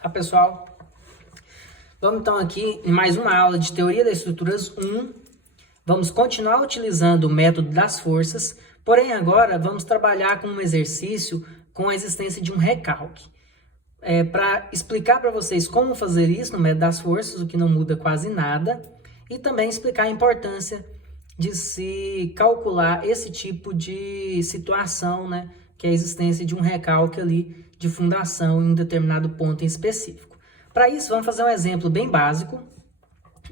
Olá pessoal, vamos então aqui em mais uma aula de Teoria das Estruturas 1. Vamos continuar utilizando o método das forças, porém agora vamos trabalhar com um exercício com a existência de um recalque. Para explicar para vocês como fazer isso no método das forças, o que não muda quase nada, e também explicar a importância de se calcular esse tipo de situação, né? Que é a existência de um recalque ali de fundação em um determinado ponto em específico. Para isso, vamos fazer um exemplo bem básico.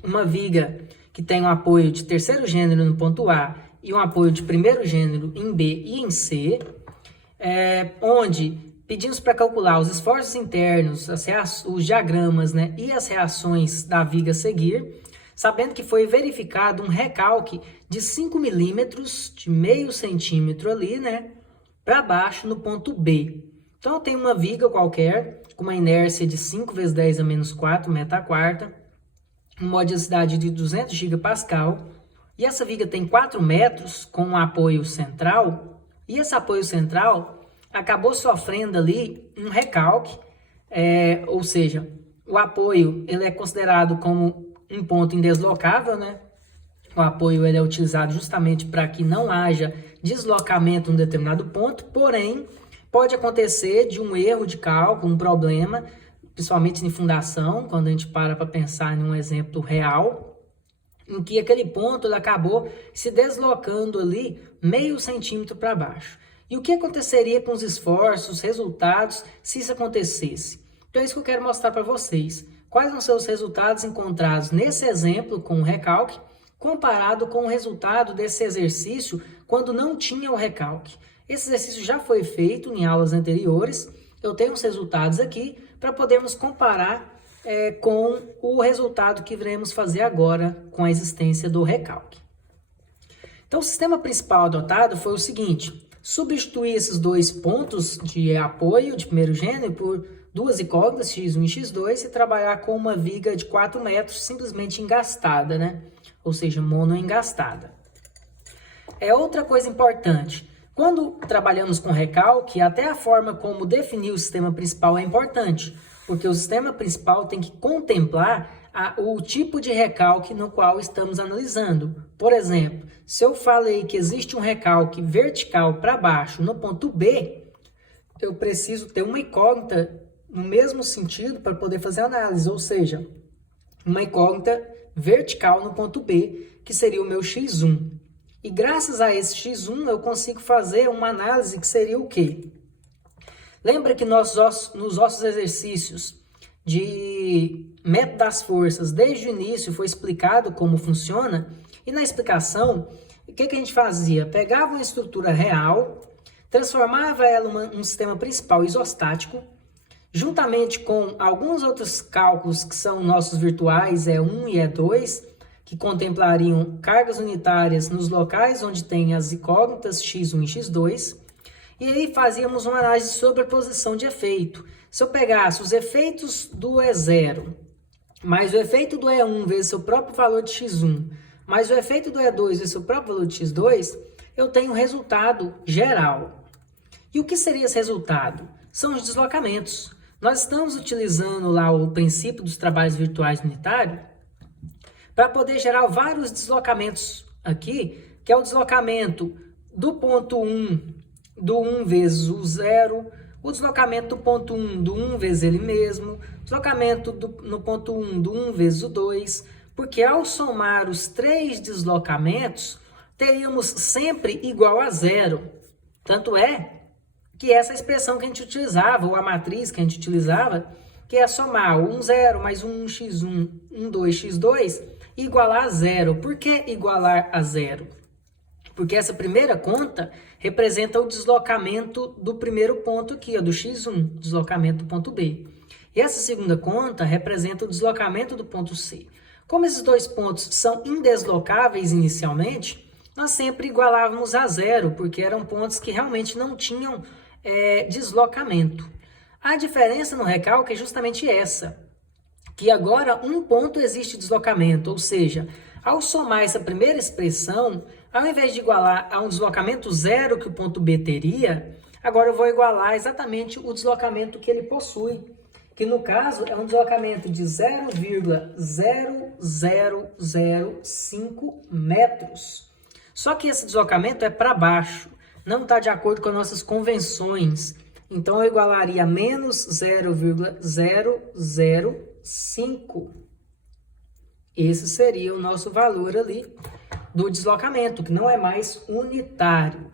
Uma viga que tem um apoio de terceiro gênero no ponto A e um apoio de primeiro gênero em B e em C, onde pedimos para calcular os esforços internos, os diagramas, né, e as reações da viga a seguir, sabendo que foi verificado um recalque de 5 milímetros, de meio centímetro ali, né, para baixo no ponto B. Então, eu tenho uma viga qualquer, com uma inércia de 5 vezes 10 a menos 4 metros a quarta, uma modicidade de 200 gigapascal, e essa viga tem 4 metros com um apoio central, e esse apoio central acabou sofrendo ali um recalque, ou seja, o apoio ele é considerado como um ponto indeslocável, né? O apoio ele é utilizado justamente para que não haja deslocamento em um determinado ponto, porém, pode acontecer de um erro de cálculo, um problema, principalmente em fundação, quando a gente para pensar em um exemplo real, em que aquele ponto ele acabou se deslocando ali meio centímetro para baixo. E o que aconteceria com os esforços, resultados, se isso acontecesse? Então é isso que eu quero mostrar para vocês. Quais vão ser os resultados encontrados nesse exemplo com o recalque, comparado com o resultado desse exercício quando não tinha o recalque. Esse exercício já foi feito em aulas anteriores, eu tenho os resultados aqui para podermos comparar com o resultado que iremos fazer agora com a existência do recalque. Então, o sistema principal adotado foi o seguinte: substituir esses dois pontos de apoio de primeiro gênero por duas incógnitas, x1 e x2, e trabalhar com uma viga de 4 metros simplesmente engastada, né? Ou seja, monoengastada. Outra coisa importante, quando trabalhamos com recalque, até a forma como definir o sistema principal é importante, porque o sistema principal tem que contemplar o tipo de recalque no qual estamos analisando. Por exemplo, se eu falei que existe um recalque vertical para baixo no ponto B, eu preciso ter uma incógnita no mesmo sentido para poder fazer a análise, ou seja, uma incógnita vertical no ponto B, que seria o meu x1. E graças a esse x1 eu consigo fazer uma análise que seria o quê? Lembra que nos nossos exercícios de método das forças, desde o início foi explicado como funciona, e na explicação, o que a gente fazia? Pegava uma estrutura real, transformava ela em um sistema principal isostático, juntamente com alguns outros cálculos que são nossos virtuais, E1 e E2, que contemplariam cargas unitárias nos locais onde tem as incógnitas x1 e x2, e aí fazíamos uma análise de sobreposição de efeito. Se eu pegasse os efeitos do E0, mais o efeito do E1 vezes seu próprio valor de x1, mais o efeito do E2 vezes seu próprio valor de x2, eu tenho o resultado geral. E o que seria esse resultado? São os deslocamentos. Nós estamos utilizando lá o princípio dos trabalhos virtuais unitários para poder gerar vários deslocamentos aqui, que é o deslocamento do ponto 1, do 1 vezes o 0, o deslocamento do ponto 1, do 1 vezes ele mesmo, deslocamento no ponto 1, do 1 vezes o 2, porque ao somar os três deslocamentos, teríamos sempre igual a 0. Tanto é que essa expressão que a gente utilizava, ou a matriz que a gente utilizava, que é somar o 1, 0 mais 1, x1, 1, 2, x2, igualar a 0. Por que igualar a 0? Porque essa primeira conta representa o deslocamento do primeiro ponto aqui, ó, do x1, deslocamento do ponto B. E essa segunda conta representa o deslocamento do ponto C. Como esses dois pontos são indeslocáveis inicialmente, nós sempre igualávamos a 0, porque eram pontos que realmente não tinham deslocamento. A diferença no recalque é justamente essa, que agora um ponto existe deslocamento, ou seja, ao somar essa primeira expressão, ao invés de igualar a um deslocamento 0 que o ponto B teria, agora eu vou igualar exatamente o deslocamento que ele possui. que no caso é um deslocamento de 0,0005 metros. Só que esse deslocamento é para baixo, não está de acordo com as nossas convenções. Então, eu igualaria a menos 0,005. Esse seria o nosso valor ali do deslocamento, que não é mais unitário.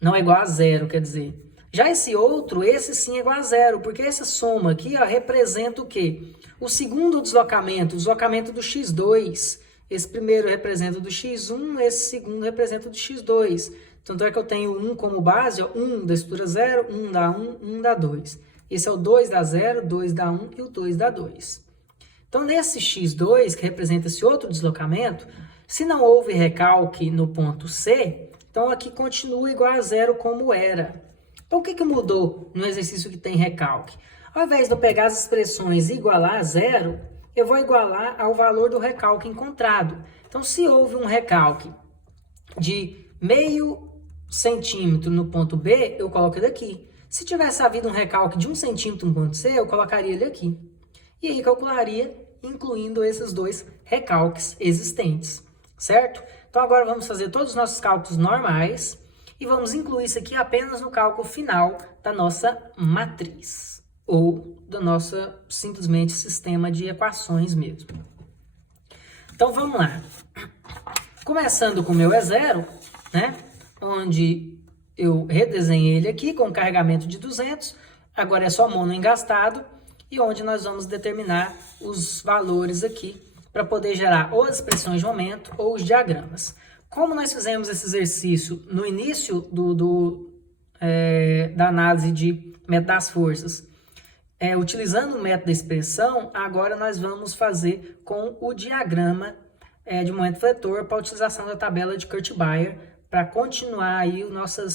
Não é igual a zero, quer dizer. Já esse outro, esse sim é igual a zero, porque essa soma aqui ó, representa o quê? O segundo deslocamento, o deslocamento do x2. Esse primeiro representa o do x1, esse segundo representa o do x2. Tanto é que eu tenho 1 como base, ó, 1 da estrutura 0, 1 dá 1, 1 dá 2. Esse é o 2 dá 0, 2 dá 1 e o 2 dá 2. Então, nesse x2, que representa esse outro deslocamento, se não houve recalque no ponto C, então aqui continua igual a zero como era. Então, o que mudou no exercício que tem recalque? Ao invés de eu pegar as expressões e igualar a zero, eu vou igualar ao valor do recalque encontrado. Então, se houve um recalque de meio centímetro no ponto B, eu coloco ele aqui. Se tivesse havido um recalque de 1 centímetro no ponto C, eu colocaria ele aqui. E aí calcularia, incluindo esses dois recalques existentes, certo? Então, agora vamos fazer todos os nossos cálculos normais e vamos incluir isso aqui apenas no cálculo final da nossa matriz, ou do nosso, simplesmente, sistema de equações mesmo. Então, vamos lá. Começando com o meu E0, né? Onde eu redesenhei ele aqui com carregamento de 200, agora é só mono engastado, e onde nós vamos determinar os valores aqui para poder gerar ou as expressões de momento ou os diagramas. Como nós fizemos esse exercício no início da análise de método das forças, utilizando o método da expressão, agora nós vamos fazer com o diagrama de momento fletor para a utilização da tabela de Kurt-Baer para continuar aí a nossa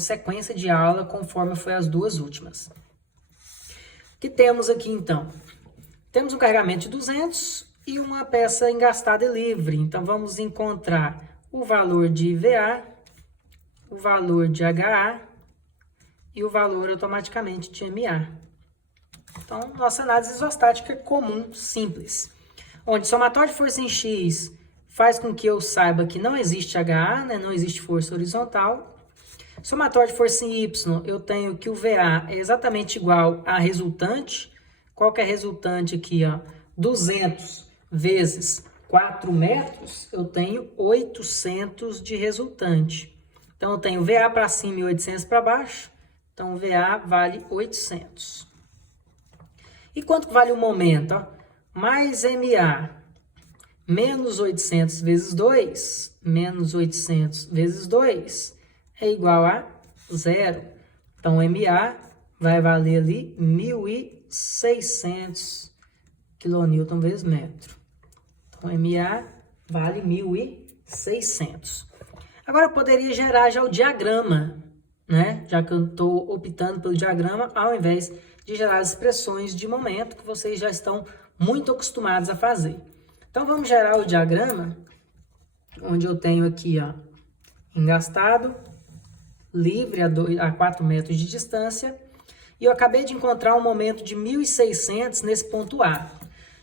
sequência de aula conforme foi as duas últimas. O que temos aqui então? Temos um carregamento de 200 e uma peça engastada e livre. Então, vamos encontrar o valor de VA, o valor de HA e o valor automaticamente de MA. Então, nossa análise isostática é comum, simples. Onde somatório de força em X faz com que eu saiba que não existe HA, né? Não existe força horizontal. Somatório de força em Y, eu tenho que o VA é exatamente igual a resultante. Qual que é a resultante aqui? Ó? 200 vezes 4 metros, eu tenho 800 de resultante. Então, eu tenho VA para cima e 800 para baixo. Então, VA vale 800. E quanto vale o momento? Ó? Mais MA, menos 800 vezes 2, menos 800 vezes 2, é igual a 0. Então, MA vai valer ali 1.600 kN vezes metro. Então, MA vale 1.600. Agora, eu poderia gerar já o diagrama, né? Já que eu estou optando pelo diagrama, ao invés de gerar as expressões de momento que vocês já estão muito acostumados a fazer. Então, vamos gerar o diagrama, onde eu tenho aqui, ó, engastado, livre a 4 metros de distância, e eu acabei de encontrar um momento de 1.600 nesse ponto A.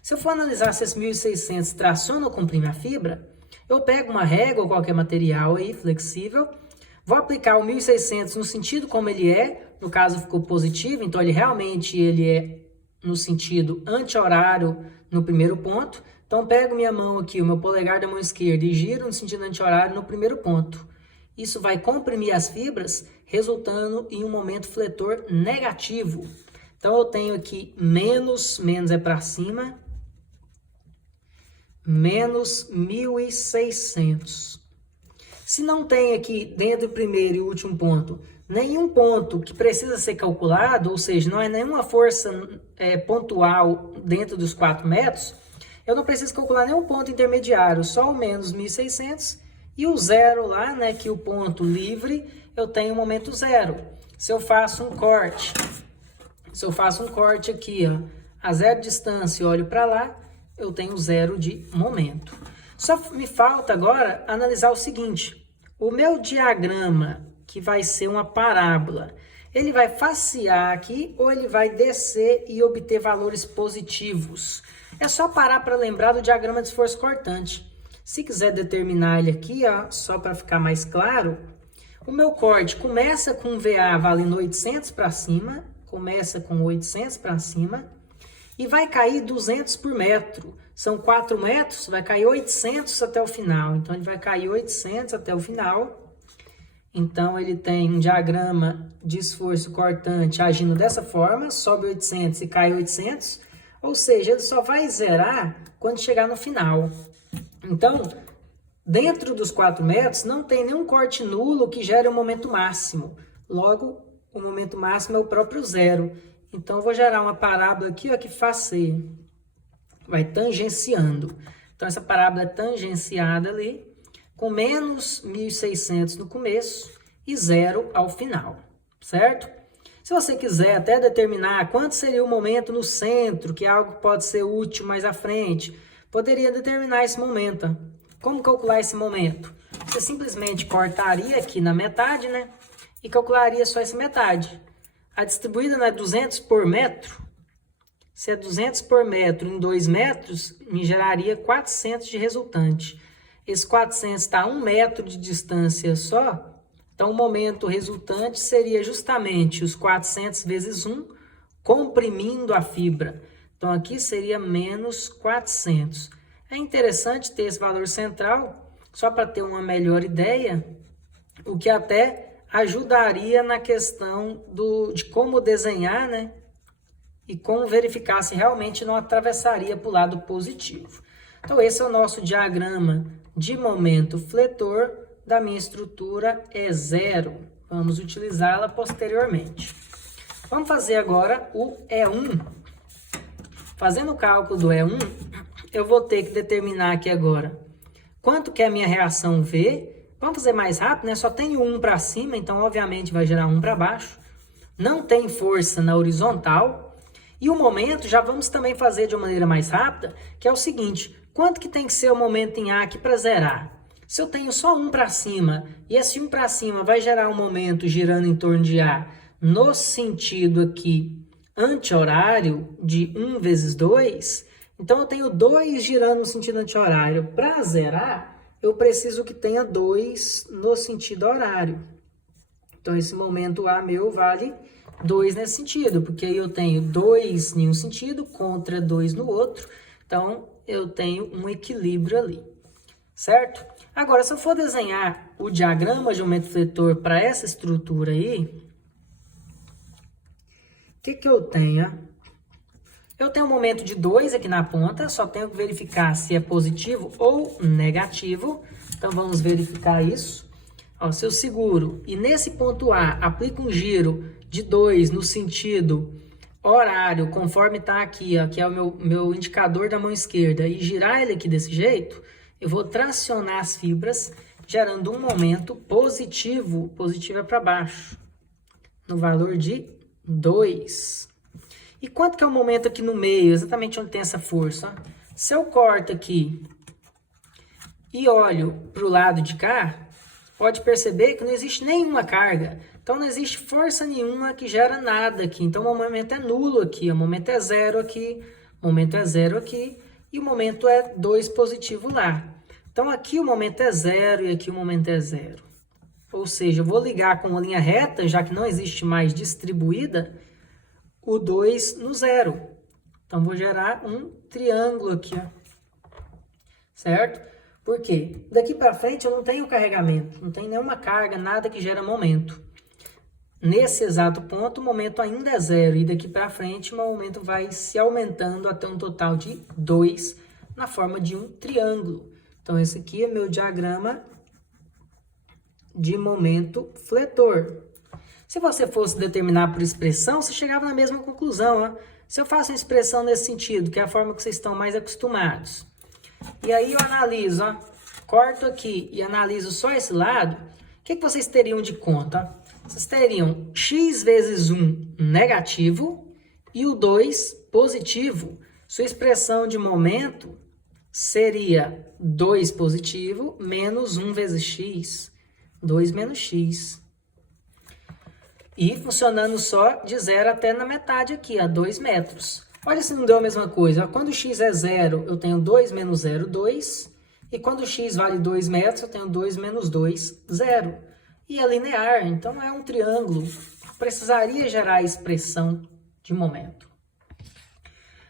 Se eu for analisar se esse 1.600 traciona ou comprime a fibra, eu pego uma régua ou qualquer material aí, flexível, vou aplicar o 1.600 no sentido como ele é, no caso ficou positivo, então ele realmente é no sentido anti-horário no primeiro ponto. Então, pego minha mão aqui, o meu polegar da mão esquerda e giro no sentido anti-horário no primeiro ponto. Isso vai comprimir as fibras, resultando em um momento fletor negativo. Então, eu tenho aqui menos é para cima, menos 1.600. Se não tem aqui, dentro do primeiro e último ponto, nenhum ponto que precisa ser calculado, ou seja, não é nenhuma força pontual dentro dos 4 metros, eu não preciso calcular nenhum ponto intermediário, só o menos 1.600 e o zero lá, né, que o ponto livre, eu tenho o momento zero. Se eu faço um corte aqui, ó, a zero distância e olho para lá, eu tenho zero de momento. Só me falta agora analisar o seguinte, o meu diagrama, que vai ser uma parábola, Ele vai facear aqui ou ele vai descer e obter valores positivos. É só parar para lembrar do diagrama de esforço cortante. Se quiser determinar ele aqui, ó, só para ficar mais claro, o meu corte começa com VA valendo 800 para cima, começa com 800 para cima e vai cair 200 por metro. São 4 metros, vai cair 800 até o final. Então, ele vai cair 800 até o final. Então, ele tem um diagrama de esforço cortante agindo dessa forma, sobe 800 e cai 800, ou seja, ele só vai zerar quando chegar no final. Então, dentro dos 4 metros, não tem nenhum corte nulo que gere um momento máximo. Logo, o momento máximo é o próprio zero. Então, eu vou gerar uma parábola aqui, ó, que faceia. Vai tangenciando. Então, essa parábola é tangenciada ali, com menos 1.600 no começo e 0 ao final, certo? Se você quiser até determinar quanto seria o momento no centro, que é algo que pode ser útil mais à frente, poderia determinar esse momento. Como calcular esse momento? Você simplesmente cortaria aqui na metade, né? E calcularia só essa metade. A distribuída não é 200 por metro? Se é 200 por metro em 2 metros, me geraria 400 de resultante. Esse 400 está a 1 metro de distância só. Então, o momento resultante seria justamente os 400 vezes 1, comprimindo a fibra. Então, aqui seria menos 400. É interessante ter esse valor central, só para ter uma melhor ideia, o que até ajudaria na questão de como desenhar, né? E como verificar se realmente não atravessaria para o lado positivo. Então, esse é o nosso diagrama de momento fletor da minha estrutura E0. Vamos utilizá-la posteriormente. Vamos fazer agora o E1. Fazendo o cálculo do E1, eu vou ter que determinar aqui agora quanto que é a minha reação V. Vamos fazer mais rápido, né? Só tem 1 para cima, então obviamente vai gerar 1 para baixo. Não tem força na horizontal. E o momento, já vamos também fazer de uma maneira mais rápida, que é o seguinte: quanto que tem que ser o momento em A aqui para zerar? Se eu tenho só 1 para cima, e esse 1 para cima vai gerar um momento girando em torno de A, no sentido aqui anti-horário de 1 vezes 2, então eu tenho 2 girando no sentido anti-horário. Para zerar, eu preciso que tenha 2 no sentido horário. Então, esse momento A meu vale 2 nesse sentido, porque aí eu tenho 2 em um sentido contra 2 no outro. Então, eu tenho um equilíbrio ali, certo? Agora, se eu for desenhar o diagrama de momento fletor para essa estrutura aí, o que eu tenho? Eu tenho um momento de 2 aqui na ponta, só tenho que verificar se é positivo ou negativo. Então, vamos verificar isso. Ó, se eu seguro e nesse ponto A aplico um giro de 2 no sentido horário, conforme está aqui, ó, que é o meu indicador da mão esquerda, e girar ele aqui desse jeito, eu vou tracionar as fibras, gerando um momento positivo, positivo é para baixo, no valor de 2. E quanto que é o momento aqui no meio, exatamente onde tem essa força? Ó? Se eu corto aqui e olho para o lado de cá, pode perceber que não existe nenhuma carga. Então, não existe força nenhuma que gera nada aqui. Então, o momento é nulo aqui, o momento é 0 aqui, o momento é 0 aqui, e o momento é 2 positivo lá. Então, aqui o momento é 0 e aqui o momento é 0. Ou seja, eu vou ligar com uma linha reta, já que não existe mais distribuída, o 2 no 0. Então, vou gerar um triângulo aqui, ó. Certo? Por quê? Daqui para frente eu não tenho carregamento, não tem nenhuma carga, nada que gera momento. Nesse exato ponto, o momento ainda é 0, e daqui para frente o momento vai se aumentando até um total de 2, na forma de um triângulo. Então, esse aqui é meu diagrama de momento fletor. Se você fosse determinar por expressão, você chegava na mesma conclusão. Ó. Se eu faço uma expressão nesse sentido, que é a forma que vocês estão mais acostumados, e aí eu analiso, ó, corto aqui e analiso só esse lado, o que vocês teriam de conta? Vocês teriam x vezes 1 negativo e o 2 positivo. Sua expressão de momento seria 2 positivo menos 1 vezes x. 2 menos x. E funcionando só de 0 até na metade aqui, a 2 metros. Olha se não deu a mesma coisa. Quando x é 0, eu tenho 2 menos 0, 2. E quando x vale 2 metros, eu tenho 2 menos 2, 0. E é linear, então é um triângulo. Precisaria gerar a expressão de momento.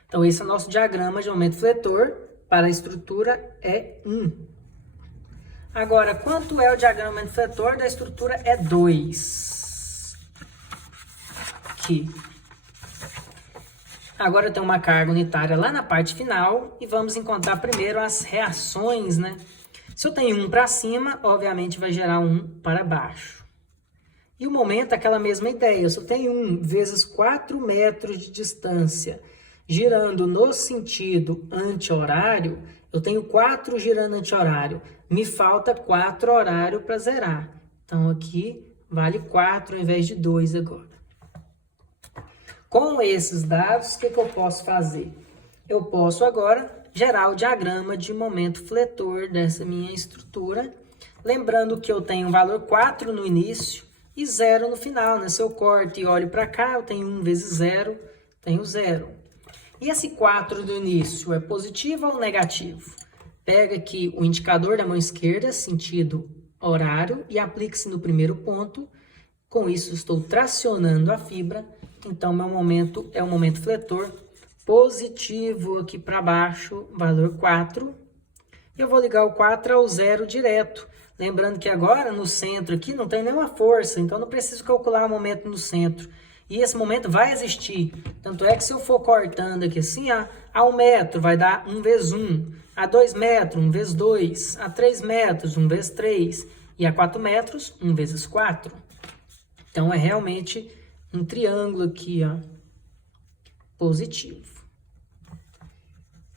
Então, esse é o nosso diagrama de momento fletor para a estrutura E1. Agora, quanto é o diagrama de momento fletor da estrutura E2? Aqui. Agora eu tenho uma carga unitária lá na parte final e vamos encontrar primeiro as reações, né? Se eu tenho 1 para cima, obviamente vai gerar 1 para baixo. E o momento é aquela mesma ideia. Se eu tenho 1 vezes 4 metros de distância girando no sentido anti-horário, eu tenho 4 girando anti-horário. Me falta 4 horário para zerar. Então, aqui vale 4 ao invés de 2 agora. Com esses dados, o que eu posso fazer? Eu posso agora gerar o diagrama de momento fletor dessa minha estrutura. Lembrando que eu tenho um valor 4 no início e 0 no final, né? Se eu corto e olho para cá, eu tenho 1 vezes 0, tenho 0. E esse 4 do início é positivo ou negativo? Pega aqui o indicador da mão esquerda, sentido horário, e aplique-se no primeiro ponto. Com isso, estou tracionando a fibra. Então, meu momento é o momento fletor positivo aqui para baixo, valor 4. E eu vou ligar o 4 ao 0 direto. Lembrando que agora, no centro aqui, não tem nenhuma força, então não preciso calcular o momento no centro. E esse momento vai existir. Tanto é que se eu for cortando aqui assim, a 1 metro vai dar 1 vezes 1. A 2 metros, 1 vezes 2. A 3 metros, 1 vezes 3. E a 4 metros, 1 vezes 4. Então, é realmente um triângulo aqui, positivo.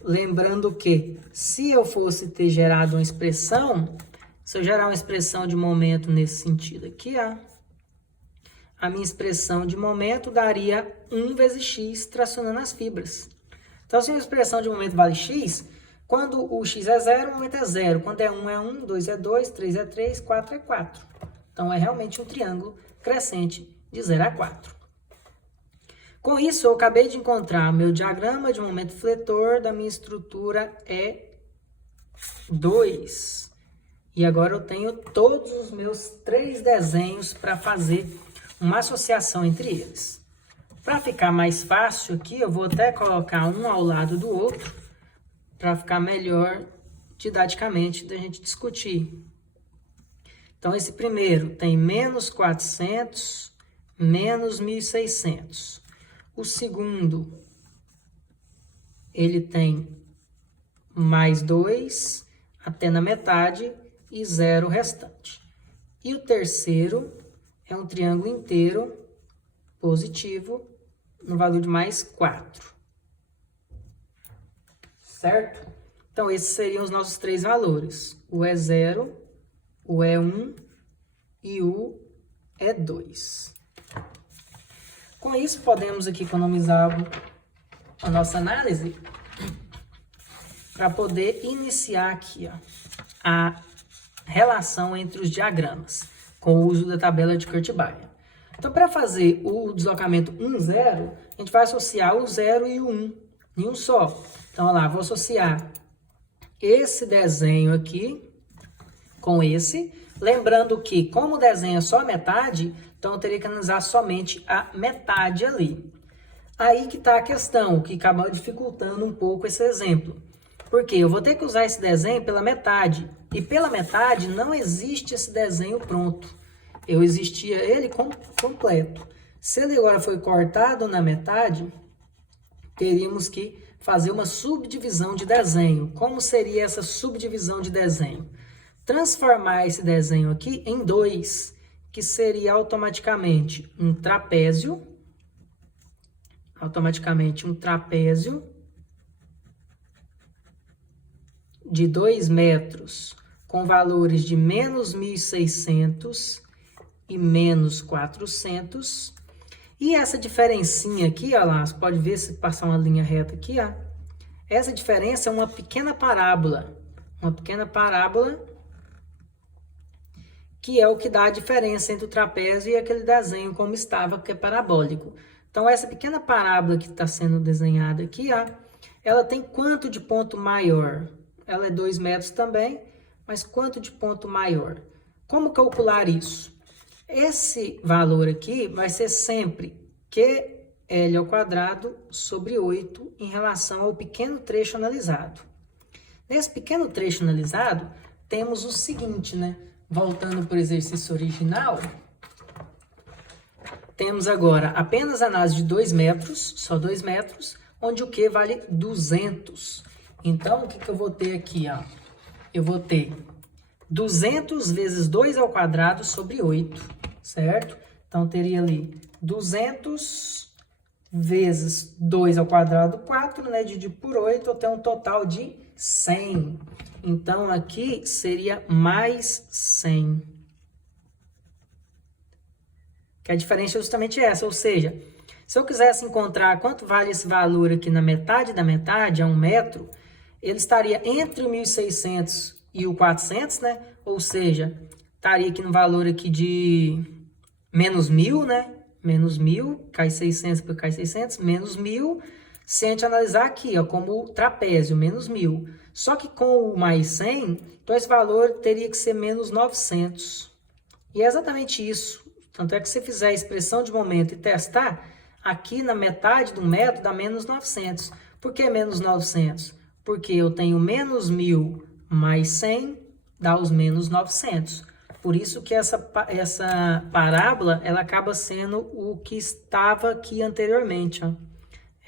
Lembrando que, se eu fosse ter gerado uma expressão, se eu gerar uma expressão de momento nesse sentido aqui, a minha expressão de momento daria 1 vezes x tracionando as fibras. Então, se a minha expressão de momento vale x, quando o x é 0, o momento é 0. Quando é 1, é 1, 2 é 2, 3 é 3, 4 é 4. Então, é realmente um triângulo crescente de 0 a 4. Com isso, eu acabei de encontrar meu diagrama de momento fletor da minha estrutura E2. E agora eu tenho todos os meus 3 desenhos para fazer uma associação entre eles. Para ficar mais fácil aqui, eu vou até colocar um ao lado do outro, para ficar melhor didaticamente da gente discutir. Então, esse primeiro tem menos 400, menos 1.600. O segundo, ele tem mais 2 até na metade e 0 restante. E o terceiro é um triângulo inteiro positivo no valor de mais 4. Certo? Então, esses seriam os nossos 3 valores. O E0, o E1 e o E2. Com isso, podemos aqui economizar a nossa análise para poder iniciar aqui a relação entre os diagramas com o uso da tabela de Kurt-Beyer. Então, para fazer o deslocamento 1, 0, a gente vai associar o 0 e o 1 em um só. Então, olha lá, vou associar esse desenho aqui com esse. Lembrando que, como o desenho é só a metade, então eu teria que analisar somente a metade ali. Aí que está a questão, que acaba dificultando um pouco esse exemplo. Porque eu vou ter que usar esse desenho pela metade. E pela metade não existe esse desenho pronto. Eu existia ele completo. Se ele agora foi cortado na metade, teríamos que fazer uma subdivisão de desenho. Como seria essa subdivisão de desenho? Transformar esse desenho aqui em 2, que seria automaticamente um trapézio. De 2 metros com valores de menos 1.600 e menos 400. E essa diferencinha aqui, ó lá, você pode ver se passar uma linha reta aqui, ó. Essa diferença é uma pequena parábola. Uma pequena parábola que é o que dá a diferença entre o trapézio e aquele desenho como estava, que é parabólico. Então, essa pequena parábola que está sendo desenhada aqui, ó, ela tem quanto de ponto maior? Ela é 2 metros também, mas quanto de ponto maior? Como calcular isso? Esse valor aqui vai ser sempre QL ao quadrado sobre 8 em relação ao pequeno trecho analisado. Nesse pequeno trecho analisado, temos o seguinte, né? Voltando para o exercício original, temos agora apenas análise de 2 metros, só 2 metros, onde o Q vale 200. Então, o que eu vou ter aqui, ó? Eu vou ter 200 vezes 2 ao quadrado sobre 8, certo? Então, teria ali 200 vezes 2 ao quadrado, 4, né? Dividido por 8, eu tenho um total de 100. Então, aqui seria mais 100. Que a diferença é justamente essa, ou seja, se eu quisesse encontrar quanto vale esse valor aqui na metade da metade, a 1 metro, ele estaria entre o 1.600 e o 400, né? Ou seja, estaria aqui no valor aqui de menos 1.000, né? Menos 1.000, cai 600 por cai 600, menos 1.000. Se a gente analisar aqui, ó, como trapézio, menos 1.000. Só que com o mais 100, então esse valor teria que ser menos 900. E é exatamente isso. Tanto é que se fizer a expressão de momento e testar, aqui na metade do metro dá menos 900. Por que menos 900? Porque eu tenho menos 1.000 mais 100 dá os menos 900. Por isso que essa parábola ela acaba sendo o que estava aqui anteriormente, ó.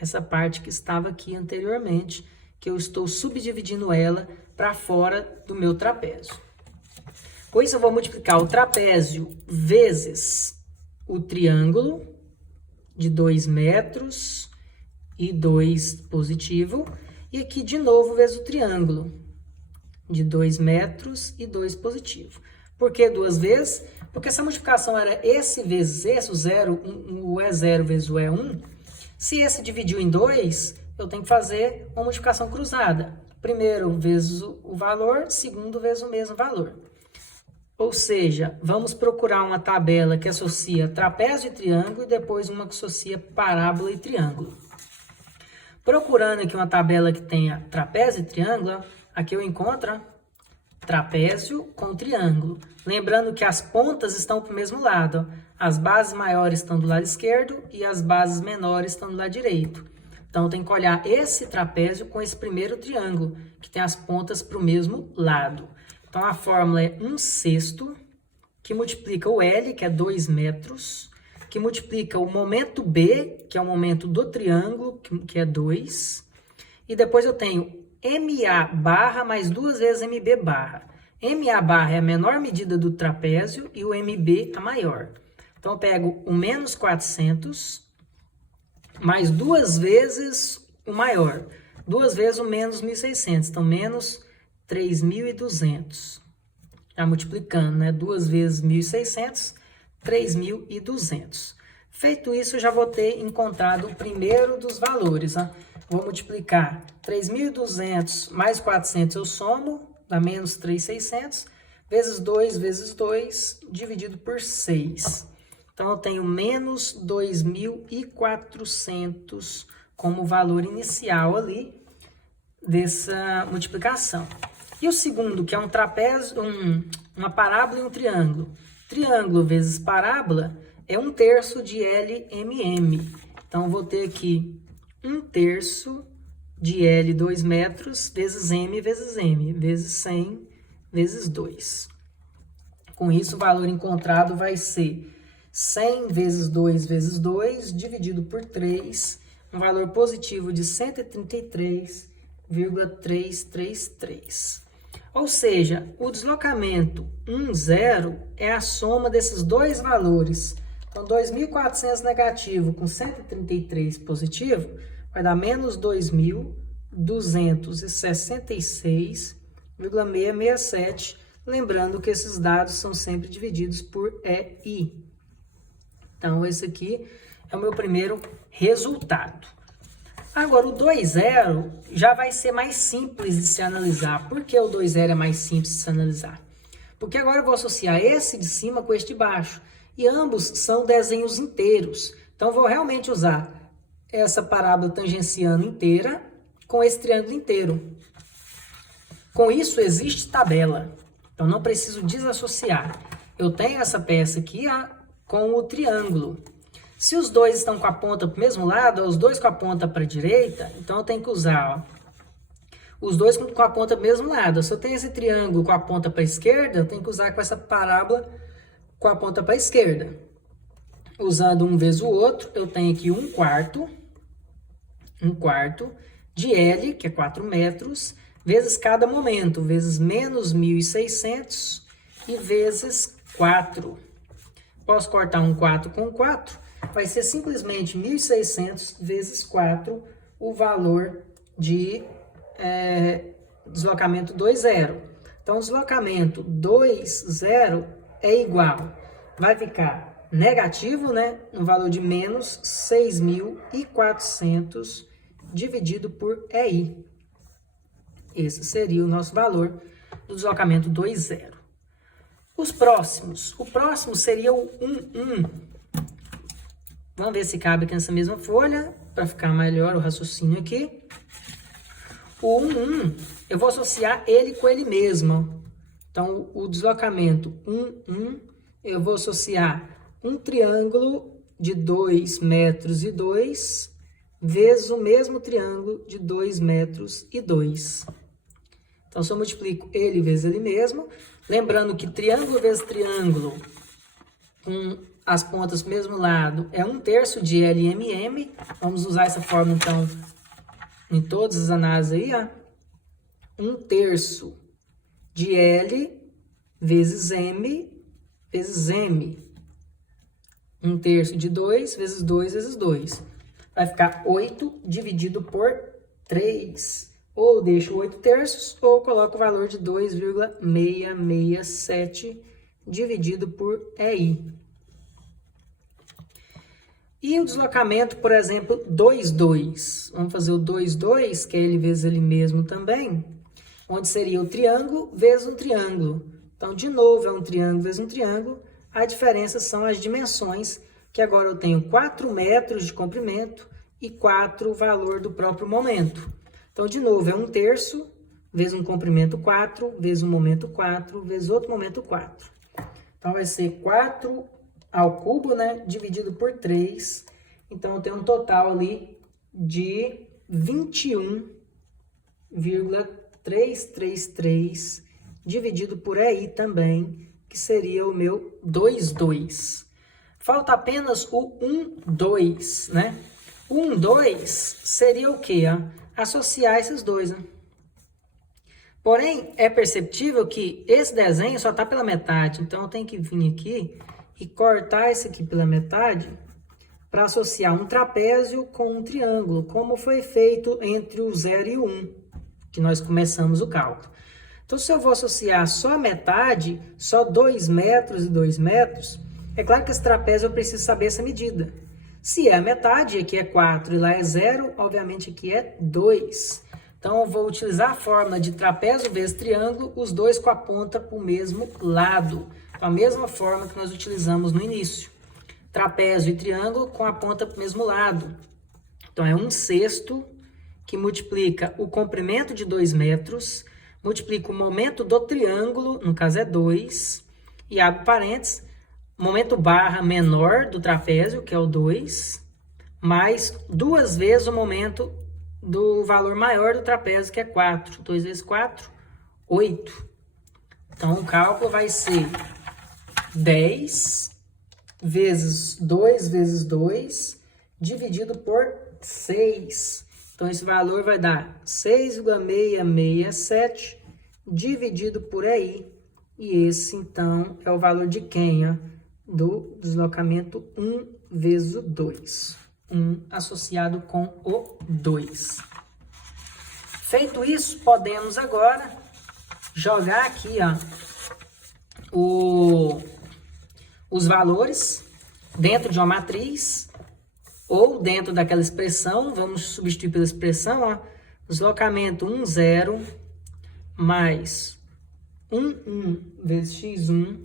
Essa parte que estava aqui anteriormente, que eu estou subdividindo ela para fora do meu trapézio. Com isso, eu vou multiplicar o trapézio vezes o triângulo de 2 metros e 2 positivo. E aqui, de novo, vezes o triângulo de 2 metros e 2 positivo. Por que 2 vezes? Porque essa multiplicação era esse vezes esse, o E0 vezes o E1. Se esse dividiu em 2, eu tenho que fazer uma multiplicação cruzada. Primeiro vezes o valor, segundo vezes o mesmo valor. Ou seja, vamos procurar uma tabela que associa trapézio e triângulo e depois uma que associa parábola e triângulo. Procurando aqui uma tabela que tenha trapézio e triângulo, aqui eu encontro trapézio com triângulo. Lembrando que as pontas estão para o mesmo lado. As bases maiores estão do lado esquerdo e as bases menores estão do lado direito. Então, eu tenho que olhar esse trapézio com esse primeiro triângulo, que tem as pontas para o mesmo lado. Então, a fórmula é 1/6, que multiplica o L, que é 2 metros, que multiplica o momento B, que é o momento do triângulo, que é 2. E depois eu tenho MA barra mais 2 vezes MB barra. MA barra é a menor medida do trapézio e o MB a maior. Então, eu pego o menos 400 mais 2 vezes o maior. 2 vezes o menos 1.600. Então, menos 3.200. Já multiplicando, né? 2 vezes 1.600, 3.200. Feito isso, eu já vou ter encontrado o primeiro dos valores, ó. Vou multiplicar 3.200 mais 400, eu somo, dá menos 3.600, vezes 2, dividido por 6. Então, eu tenho menos 2.400 como valor inicial ali dessa multiplicação. E o segundo, que é um trapézio, uma parábola e um triângulo. Triângulo vezes parábola é 1/3 de LMM. Então, eu vou ter aqui 1/3 de L, 2 metros, vezes M, vezes 100, vezes 2. Com isso, o valor encontrado vai ser 100 vezes 2, dividido por 3, um valor positivo de 133,333. Ou seja, o deslocamento 1, 0 é a soma desses dois valores. Então, 2.400 negativo com 133 positivo vai dar menos 2.266,667. Lembrando que esses dados são sempre divididos por EI. Então, esse aqui é o meu primeiro resultado. Agora, o 2,0 já vai ser mais simples de se analisar. Por que o 2,0 é mais simples de se analisar? Porque agora eu vou associar esse de cima com este de baixo. E ambos são desenhos inteiros. Então, eu vou realmente usar essa parábola tangenciando inteira com esse triângulo inteiro. Com isso, existe tabela. Então, não preciso desassociar. Eu tenho essa peça aqui com o triângulo. Se os dois estão com a ponta para o mesmo lado, os dois com a ponta para a direita, então eu tenho que usar os dois com a ponta para o mesmo lado. Se eu tenho esse triângulo com a ponta para a esquerda, eu tenho que usar com essa parábola com a ponta para a esquerda. Usando um vezes o outro, eu tenho aqui 1/4 de L, que é 4 metros, vezes cada momento, vezes menos 1.600 e vezes 4. Posso cortar 1/4 com 4, vai ser simplesmente 1.600 vezes 4, o valor de deslocamento 2,0. Então, deslocamento 2,0 é igual, vai ficar negativo, né, no valor de menos 6.400 dividido por EI. Esse seria o nosso valor do deslocamento 2,0. Os próximos. O próximo seria o 1,1. Vamos ver se cabe aqui nessa mesma folha, para ficar melhor o raciocínio aqui. O 1,1, eu vou associar ele com ele mesmo. Então, o deslocamento 1,1, eu vou associar um triângulo de 2 metros e 2 vezes o mesmo triângulo de 2 metros e 2. Então, se eu multiplico ele vezes ele mesmo, lembrando que triângulo vezes triângulo, com as pontas do mesmo lado, é 1/3 de LMM. Vamos usar essa fórmula, então, em todas as análises aí, ó. 1/3 de L vezes M vezes M. 1/3 de 2 vezes 2 vezes 2. Vai ficar 8 dividido por 3. Ou deixo 8/3 ou coloco o valor de 2,667 dividido por EI. E o deslocamento, por exemplo, 2,2. Vamos fazer o 2,2, que é ele vezes ele mesmo também, onde seria o triângulo vezes um triângulo. Então, de novo, é um triângulo vezes um triângulo. A diferença são as dimensões, que agora eu tenho 4 metros de comprimento e 4 o valor do próprio momento. Então, de novo, é 1/3 vezes um comprimento 4, vezes um momento 4, vezes outro momento 4. Então, vai ser 4 ao cubo, né, dividido por 3. Então, eu tenho um total ali de 21,333 dividido por EI também, que seria o meu 2,2. Falta apenas o 1,2, né? O 1,2 seria o quê? Associar esses dois, né? Porém, é perceptível que esse desenho só está pela metade. Então, eu tenho que vir aqui e cortar esse aqui pela metade para associar um trapézio com um triângulo, como foi feito entre o 0 e o 1, que nós começamos o cálculo. Então, se eu vou associar só a metade, só 2 metros e 2 metros, é claro que esse trapézio eu preciso saber essa medida. Se é a metade, aqui é 4 e lá é 0, obviamente aqui é 2. Então, eu vou utilizar a fórmula de trapézio vezes triângulo, os dois com a ponta para o mesmo lado. Com a mesma forma que nós utilizamos no início. Trapézio e triângulo com a ponta para o mesmo lado. Então, é 1/6 que multiplica o comprimento de 2 metros, multiplica o momento do triângulo, no caso é 2, e abre parênteses, momento barra menor do trapézio, que é o 2, mais 2 vezes o momento do valor maior do trapézio, que é 4. 2 vezes 4, 8. Então, o cálculo vai ser 10 vezes 2 vezes 2, dividido por 6. Então, esse valor vai dar 6,667 dividido por EI. E esse, então, é o valor de quem? Do deslocamento 1 vezes o 2. 1 associado com o 2. Feito isso, podemos agora jogar aqui os valores dentro de uma matriz ou dentro daquela expressão. Vamos substituir pela expressão, deslocamento 1,0 mais vezes x1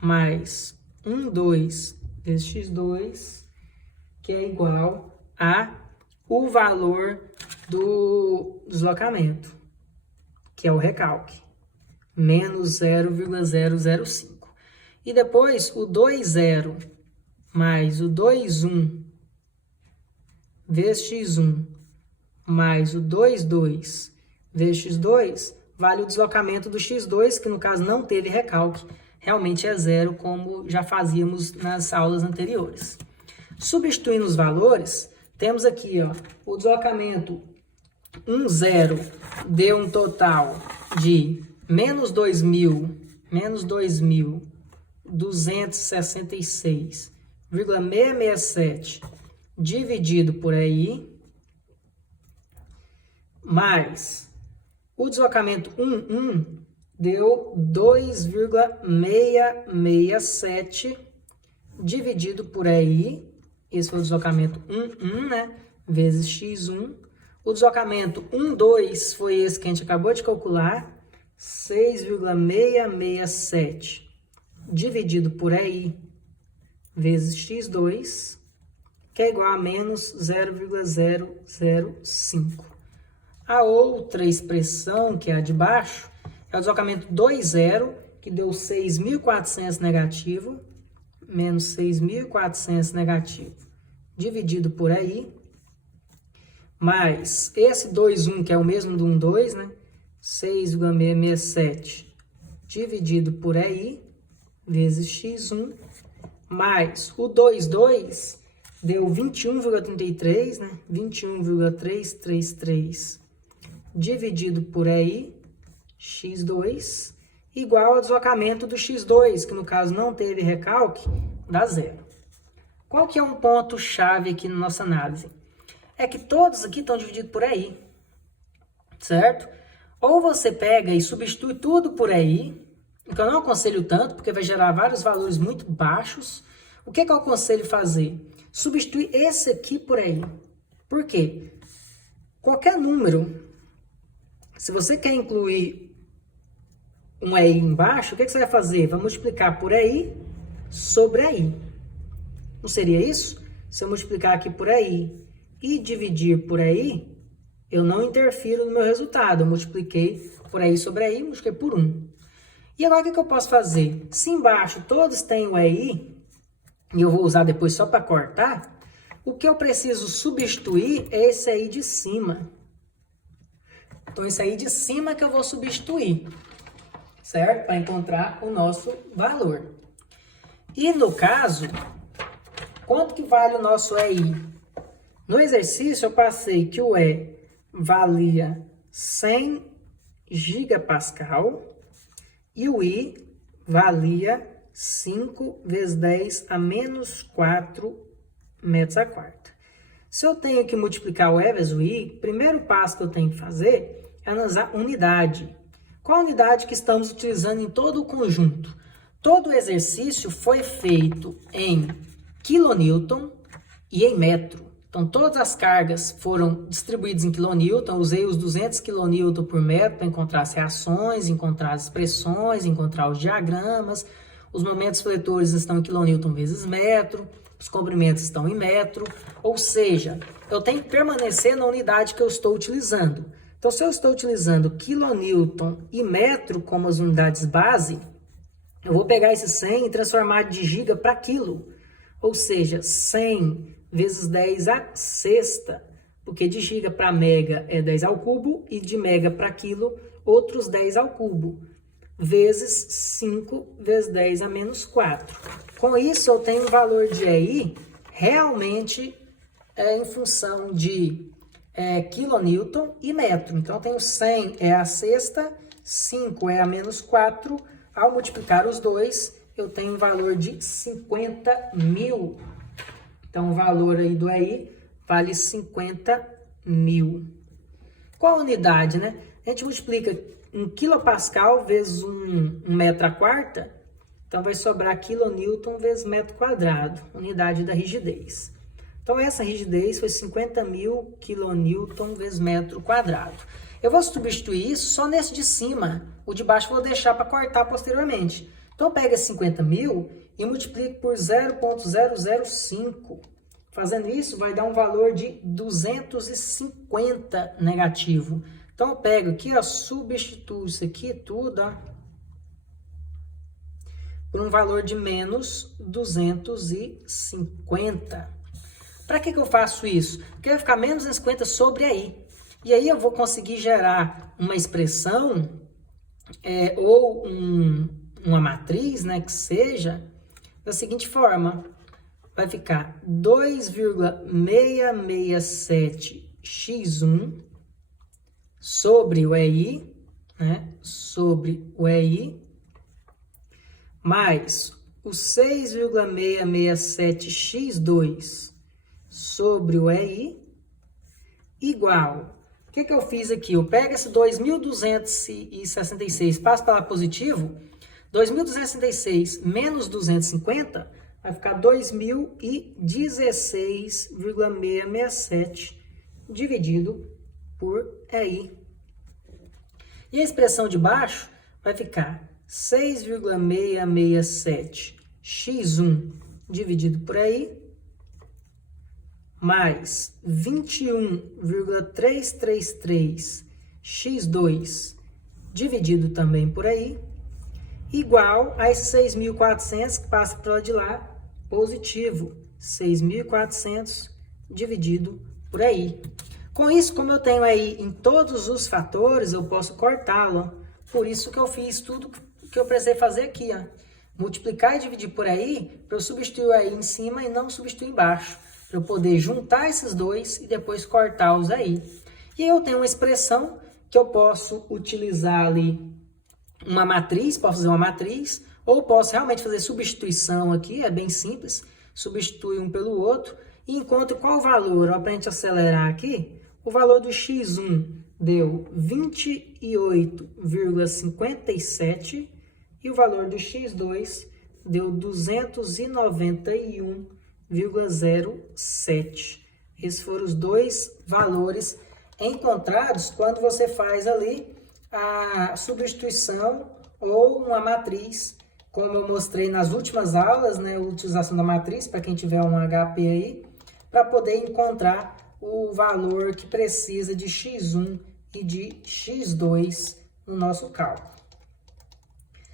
mais 2 vezes x2, que é igual a o valor do deslocamento, que é o recalque, menos 0,005. E depois o 2,0 mais o 2,1 vezes x1 mais o 2,2 vezes x2, vale o deslocamento do x2, que no caso não teve recalque, realmente é zero, como já fazíamos nas aulas anteriores. Substituindo os valores, temos aqui ó, o deslocamento 0 deu um total de menos 2.266,667 dividido por aí, mais o deslocamento 1 deu 2,667 dividido por aí, esse foi o deslocamento 1, né, vezes x1. O deslocamento 2 foi esse que a gente acabou de calcular, 6,667 dividido por aí, vezes x2, que é igual a menos 0,005. A outra expressão, que é a de baixo, é o deslocamento 2,0, que deu 6.400 negativo, menos 6.400 negativo, dividido por aí, mais esse 2,1, que é o mesmo do 1,2, né? 6,667 dividido por aí, vezes x1, mais o 2,2 deu 21,33, né? 21,333 dividido por aí, x2, igual ao deslocamento do x2, que no caso não teve recalque, dá zero. Qual que é um ponto-chave aqui na nossa análise? É que todos aqui estão divididos por aí, certo? Ou você pega e substitui tudo por aí, que eu não aconselho tanto, porque vai gerar vários valores muito baixos. O que eu aconselho fazer? Substituir esse aqui por aí. Por quê? Qualquer número, se você quer incluir um aí embaixo, o que você vai fazer? Vai multiplicar por aí sobre aí. Não seria isso? Se eu multiplicar aqui por aí e dividir por aí, eu não interfiro no meu resultado. Eu multipliquei por aí sobre aí, multipliquei por 1. E agora o que eu posso fazer? Se embaixo todos têm o aí, e eu vou usar depois só para cortar, o que eu preciso substituir é esse aí de cima. Então, esse aí de cima que eu vou substituir, certo? Para encontrar o nosso valor. E no caso, quanto que vale o nosso EI? No exercício, eu passei que o E valia 100 gigapascal e o I valia 5 vezes 10 a menos 4 metros a quarta. Se eu tenho que multiplicar o E vezes o I, o primeiro passo que eu tenho que fazer é analisar unidade. Qual a unidade que estamos utilizando em todo o conjunto? Todo o exercício foi feito em quilonewton e em metro. Então, todas as cargas foram distribuídas em quilonewton. Eu usei os 200 quilonewton por metro para encontrar as reações, encontrar as expressões, encontrar os diagramas. Os momentos fletores estão em quilonewton vezes metro. Os comprimentos estão em metro. Ou seja, eu tenho que permanecer na unidade que eu estou utilizando. Então, se eu estou utilizando quilonewton e metro como as unidades base, eu vou pegar esse 100 e transformar de giga para quilo. Ou seja, 100 vezes 10 a sexta, porque de giga para mega é 10 ao cubo e de mega para quilo, outros 10 ao cubo, vezes 5 vezes 10 a menos 4. Com isso, eu tenho um valor de EI realmente em função de quilonewton e metro. Então, eu tenho 100 é a sexta, 5 é a menos 4. Ao multiplicar os dois, eu tenho um valor de 50.000. Então, o valor aí do EI vale 50.000. Qual a unidade, né? A gente multiplica 1 quilopascal vezes 1 metro a quarta, então vai sobrar quilonewton vezes metro quadrado, unidade da rigidez. Então, Então, essa rigidez foi 50.000 kN vezes metro quadrado. Eu vou substituir isso só nesse de cima. O de baixo eu vou deixar para cortar posteriormente. Então, eu pego esse 50.000 e multiplico por 0,005. Fazendo isso, vai dar um valor de 250 negativo. Então, eu pego aqui, ó, substituo isso aqui tudo, ó, por um valor de menos 250. Para que eu faço isso? Porque vai ficar menos 250 sobre aí. E aí eu vou conseguir gerar uma expressão ou uma matriz, né, que seja da seguinte forma. Vai ficar 2,667x1 sobre o EI, né, sobre o EI, mais o 6,667x2 sobre o EI, igual. O que eu fiz aqui? Eu pego esse 2.266, passo para lá positivo, 2.266 menos 250, vai ficar 2.016,667 dividido por EI. E a expressão de baixo vai ficar 6,667x1 dividido por EI, mais 21,333x2 dividido também por EI, igual a esse 6.400 que passa para lá de lá, positivo, 6.400 dividido por EI. Com isso, como eu tenho EI em todos os fatores, eu posso cortá-lo. Por isso que eu fiz tudo que eu precisei fazer aqui, ó. Multiplicar e dividir por EI, para eu substituir o EI em cima e não substituir embaixo. Para eu poder juntar esses dois e depois cortar os EI. E aí eu tenho uma expressão que eu posso utilizar ali uma matriz, posso fazer uma matriz, ou posso realmente fazer substituição aqui, é bem simples, substitui um pelo outro, e encontro qual o valor, para a gente acelerar aqui, o valor do x1 deu 28,57 e o valor do x2 deu 291,07. Esses foram os dois valores encontrados quando você faz ali a substituição ou uma matriz, como eu mostrei nas últimas aulas, né, a utilização da matriz, para quem tiver um HP aí, para poder encontrar o valor que precisa de x1 e de x2 no nosso cálculo.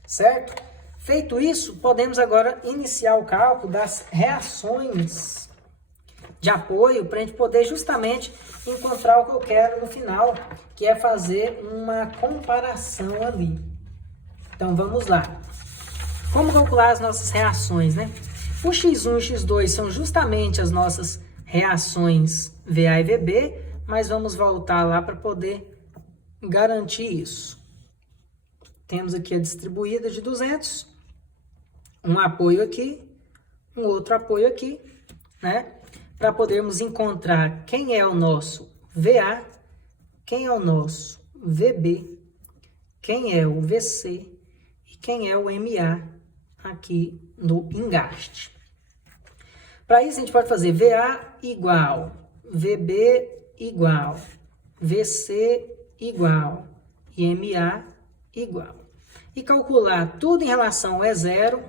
Certo? Feito isso, podemos agora iniciar o cálculo das reações de apoio para a gente poder justamente encontrar o que eu quero no final, que é fazer uma comparação ali. Então, vamos lá. Como calcular as nossas reações, né? O x1 e o x2 são justamente as nossas reações VA e VB, mas vamos voltar lá para poder garantir isso. Temos aqui a distribuída de 200, um apoio aqui, um outro apoio aqui, né? Para podermos encontrar quem é o nosso VA, quem é o nosso VB, quem é o VC e quem é o MA aqui no engaste. Para isso, a gente pode fazer VA igual, VB igual, VC igual e MA igual. E calcular tudo em relação ao E0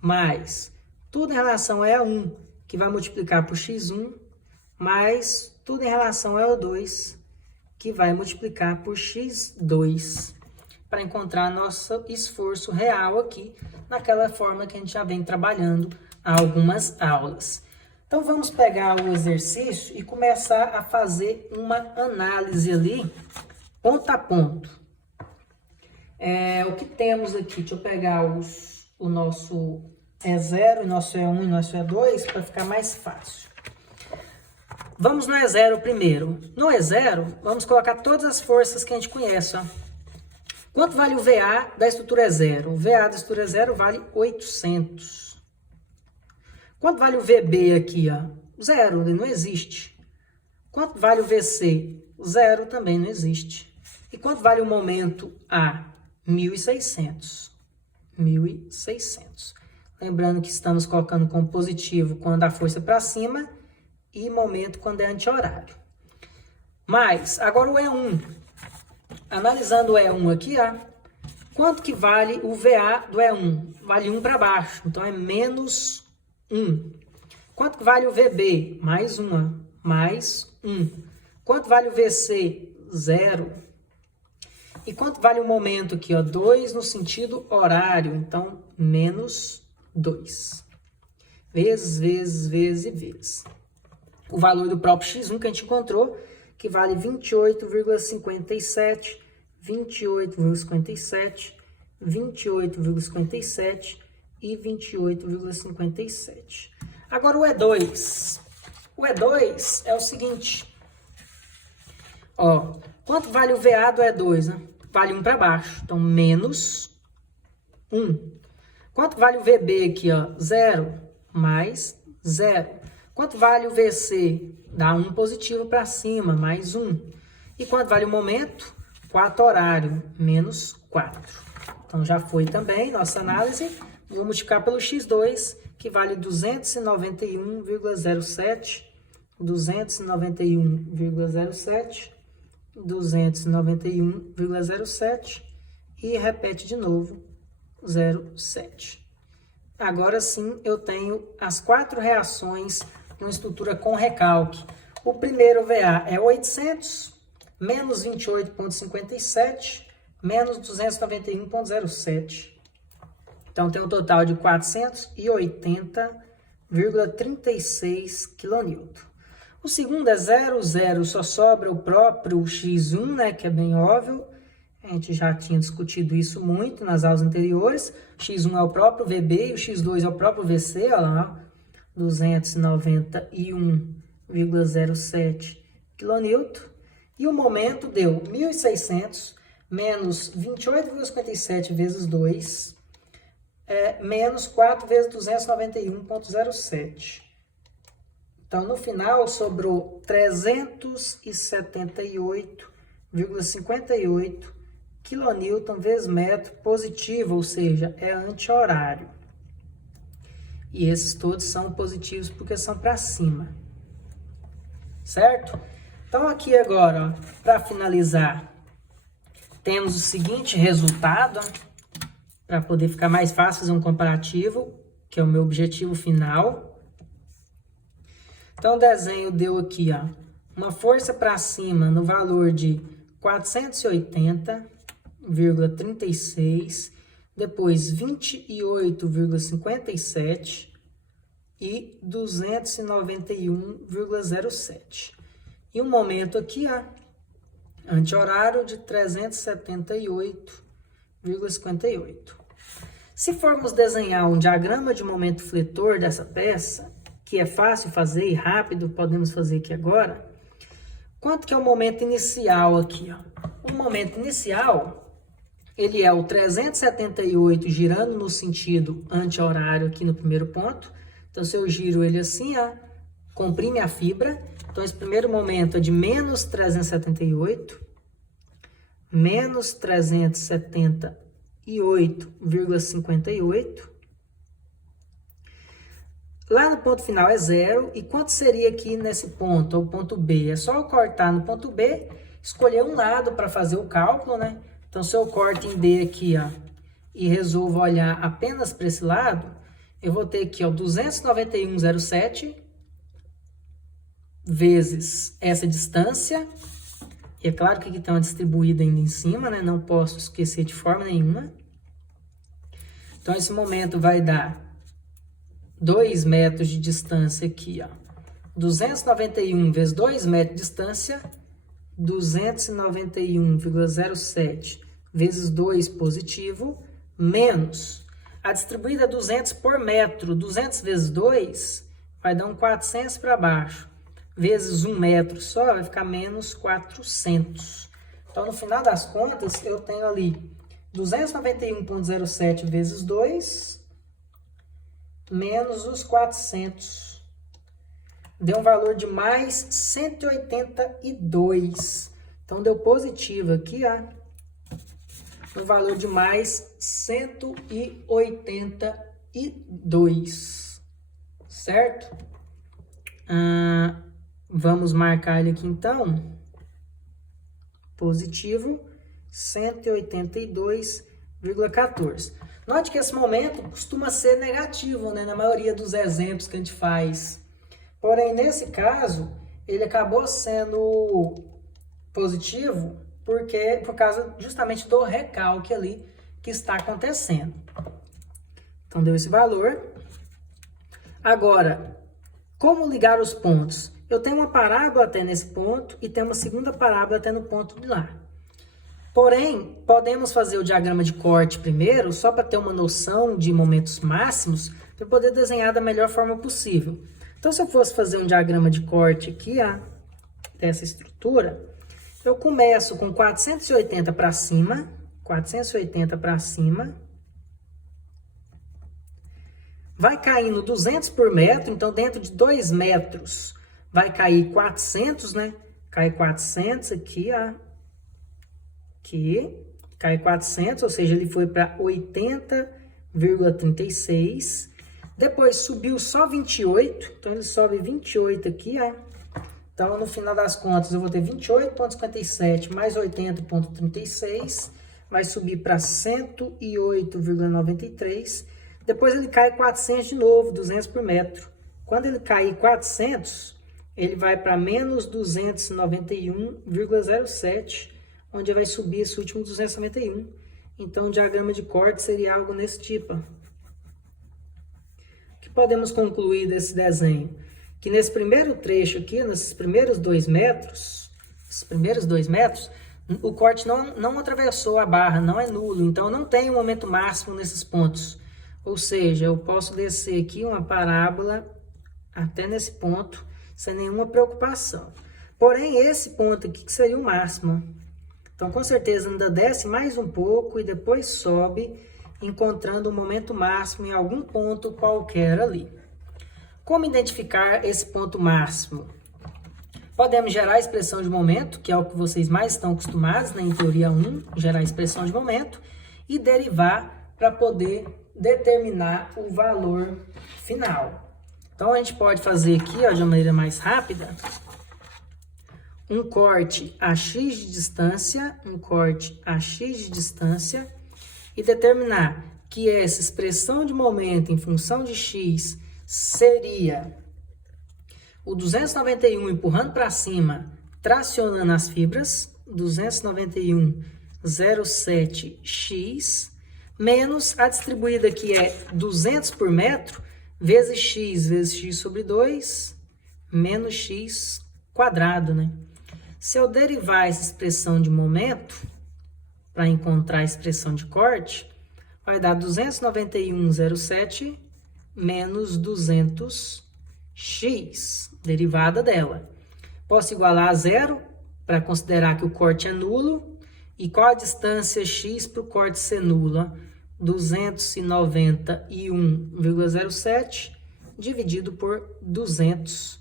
mais tudo em relação ao E1, que vai multiplicar por x1, mais tudo em relação ao E2, que vai multiplicar por x2, para encontrar nosso esforço real aqui, naquela forma que a gente já vem trabalhando há algumas aulas. Então, vamos pegar o exercício e começar a fazer uma análise ali, ponto a ponto. O que temos aqui? Deixa eu pegar o nosso E0, o nosso E1 e o nosso E2, para ficar mais fácil. Vamos no E0 primeiro. No E0, vamos colocar todas as forças que a gente conhece, ó. Quanto vale o VA da estrutura E0? O VA da estrutura E0 vale 800. Quanto vale o VB aqui, ó? Zero, ele não existe. Quanto vale o VC? Zero, também não existe. E quanto vale o momento A? 1.600. 1.600. Lembrando que estamos colocando como positivo quando a força para cima e momento quando é anti-horário. Mas, agora o E1. Analisando o E1 aqui, ó, quanto que vale o VA do E1? Vale 1 para baixo, então é menos 1. Quanto que vale o VB? Mais 1, mais 1. Quanto vale o VC? 0. E quanto vale o momento aqui? 2 no sentido horário, então menos 2. Vezes, vezes, vezes e vezes. O valor do próprio x1 que a gente encontrou, que vale 28,57, 28,57, 28,57 e 28,57. Agora o E2. O E2 é o seguinte. Ó, quanto vale o VA do E2? Né? Vale 1 para baixo, então menos 1. Quanto vale o VB aqui? 0 mais 0. Quanto vale o VC? Dá 1 positivo para cima, mais 1. E quanto vale o momento? 4 horário, menos 4. Então, já foi também nossa análise. Vou multiplicar pelo x2, que vale 291,07, 291,07, 291,07 e repete de novo, 0,7. Agora sim, eu tenho as 4 reações de uma estrutura com recalque. O primeiro VA é 800, menos 28,57, menos 291,07. Então, tem um total de 480,36 kN. O segundo é 0,0, só sobra o próprio x1, né, que é bem óbvio. A gente já tinha discutido isso muito nas aulas anteriores. O x1 é o próprio VB e o x2 é o próprio VC, olha lá, 291,07 kN. E o momento deu 1.600 menos 28,57 vezes 2, menos 4 vezes 291,07. Então, no final, sobrou 378,58 kN vezes metro positivo, ou seja, é anti-horário. E esses todos são positivos porque são para cima. Certo? Então, aqui agora, para finalizar, temos o seguinte resultado, para poder ficar mais fácil fazer um comparativo, que é o meu objetivo final. Então, o desenho deu aqui, ó, uma força para cima no valor de 480,36, depois 28,57 e 291,07. E um momento aqui, ó, anti-horário de 378,58. Se formos desenhar um diagrama de momento fletor dessa peça, que é fácil fazer e rápido, podemos fazer aqui agora. Quanto que é o momento inicial aqui? Ó? O momento inicial, ele é o 378 girando no sentido anti-horário aqui no primeiro ponto. Então, se eu giro ele assim, ó, comprime a fibra. Então, esse primeiro momento é de menos 378, menos 378,58. Lá no ponto final é 0. E quanto seria aqui nesse ponto, ou ponto B? É só eu cortar no ponto B, escolher um lado para fazer o cálculo, né? Então, se eu corto em B aqui, ó, e resolvo olhar apenas para esse lado, eu vou ter aqui, ó, 291,07 vezes essa distância. E é claro que aqui tem uma distribuída ainda em cima, né? Não posso esquecer de forma nenhuma. Então, esse momento vai dar 2 metros de distância aqui, ó. 291 vezes 2 metros de distância, 291,07 vezes 2 positivo, menos a distribuída 200 por metro. 200 vezes 2 vai dar um 400 para baixo, vezes 1 metro só, vai ficar menos 400. Então, no final das contas, eu tenho ali 291,07 vezes 2, menos os 400. Deu um valor de mais 182. Então, deu positivo aqui, ó, no valor de mais 182. Certo? Vamos marcar ele aqui então. Positivo 182,14. Note que esse momento costuma ser negativo, né, na maioria dos exemplos que a gente faz. Porém, nesse caso, ele acabou sendo positivo por causa justamente do recalque ali que está acontecendo. Então, deu esse valor. Agora, como ligar os pontos? Eu tenho uma parábola até nesse ponto e tenho uma segunda parábola até no ponto de lá. Porém, podemos fazer o diagrama de corte primeiro, só para ter uma noção de momentos máximos, para poder desenhar da melhor forma possível. Então, se eu fosse fazer um diagrama de corte aqui, dessa estrutura, eu começo com 480 para cima, 480 para cima, vai caindo 200 por metro, então dentro de 2 metros vai cair 400, né? Cai 400 aqui, aqui, cai 400, ou seja, ele foi para 80,36. Depois subiu só 28, então ele sobe 28 aqui, Então, no final das contas, eu vou ter 28,57 mais 80,36, vai subir para 108,93. Depois ele cai 400 de novo, 200 por metro. Quando ele cair 400, ele vai para menos 291,07, onde vai subir esse último 291. Então, o diagrama de corte seria algo nesse tipo. O que podemos concluir desse desenho? Que nesse primeiro trecho aqui, nesses primeiros 2 metros, o corte não atravessou a barra, não é nulo, então não tem um momento máximo nesses pontos. Ou seja, eu posso descer aqui uma parábola até nesse ponto, sem nenhuma preocupação. Porém, esse ponto aqui que seria o máximo. Então, com certeza, ainda desce mais um pouco e depois sobe, encontrando o momento máximo em algum ponto qualquer ali. Como identificar esse ponto máximo? Podemos gerar a expressão de momento, que é o que vocês mais estão acostumados, né, em teoria 1, gerar a expressão de momento, e derivar para poder determinar o valor final. Então, a gente pode fazer aqui, de uma maneira mais rápida, um corte a x de distância, e determinar que essa expressão de momento em função de x seria o 291 empurrando para cima, tracionando as fibras, 291,07x, menos a distribuída que é 200 por metro, vezes x sobre 2, menos x quadrado, né? Se eu derivar essa expressão de momento, para encontrar a expressão de corte, vai dar 291,07 menos 200x, derivada dela. Posso igualar a zero, para considerar que o corte é nulo. E qual a distância x para o corte ser nulo? 291,07 dividido por 200.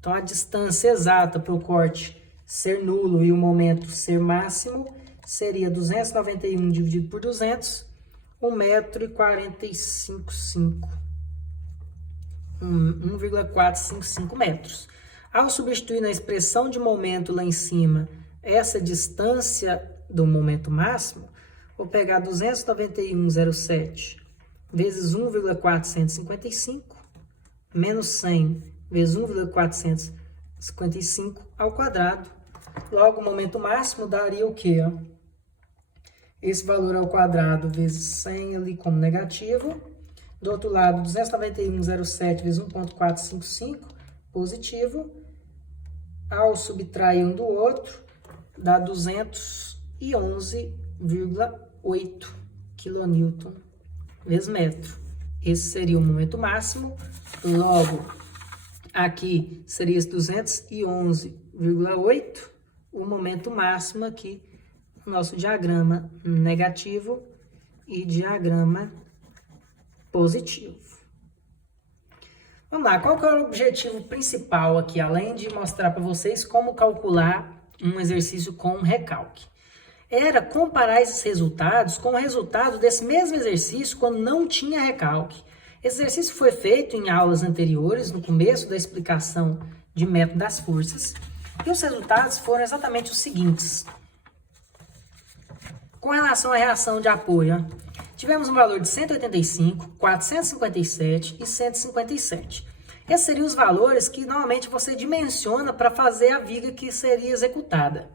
Então, a distância exata para o corte ser nulo e o momento ser máximo seria 291 dividido por 200, 1,455 metros. Ao substituir na expressão de momento lá em cima essa distância do momento máximo, vou pegar 291,07 vezes 1,455 menos 100 vezes 1,455 ao quadrado. Logo, o momento máximo daria o quê? Esse valor ao quadrado vezes 100 ali como negativo. Do outro lado, 291,07 vezes 1,455, positivo. Ao subtrair um do outro, dá 211,8 kN vezes metro. Esse seria o momento máximo. Logo, aqui seria esse 211,8, o momento máximo aqui, nosso diagrama negativo e diagrama positivo. Vamos lá, qual que é o objetivo principal aqui, além de mostrar para vocês como calcular um exercício com recalque? Era comparar esses resultados com o resultado desse mesmo exercício quando não tinha recalque. Esse exercício foi feito em aulas anteriores, no começo da explicação de método das forças, e os resultados foram exatamente os seguintes. Com relação à reação de apoio, ó, tivemos um valor de 185, 457 e 157. Esses seriam os valores que normalmente você dimensiona para fazer a viga que seria executada.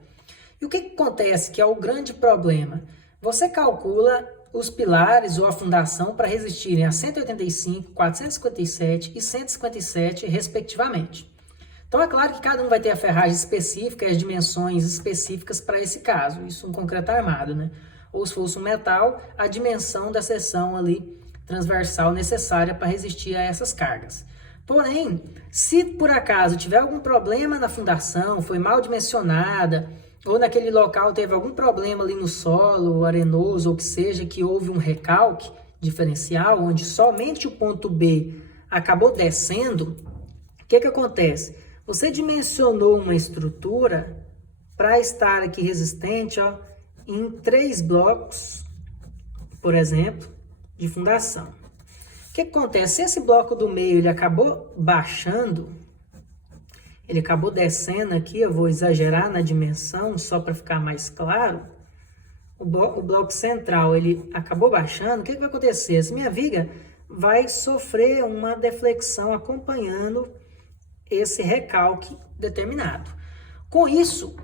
E o que acontece que é o grande problema? Você calcula os pilares ou a fundação para resistirem a 185, 457 e 157, respectivamente. Então, é claro que cada um vai ter a ferragem específica e as dimensões específicas para esse caso. Isso um concreto armado, né? Ou se fosse um metal, a dimensão da seção ali transversal necessária para resistir a essas cargas. Porém, se por acaso tiver algum problema na fundação, foi mal dimensionada, ou naquele local teve algum problema ali no solo, arenoso, ou que seja, que houve um recalque diferencial, onde somente o ponto B acabou descendo, o que acontece? Você dimensionou uma estrutura para estar aqui resistente, ó, em 3 blocos, por exemplo, de fundação. O que acontece? Se esse bloco do meio ele acabou baixando, ele acabou descendo aqui, eu vou exagerar na dimensão só para ficar mais claro. O bloco central ele acabou baixando, o que vai acontecer? Essa minha viga vai sofrer uma deflexão acompanhando esse recalque determinado. Com isso,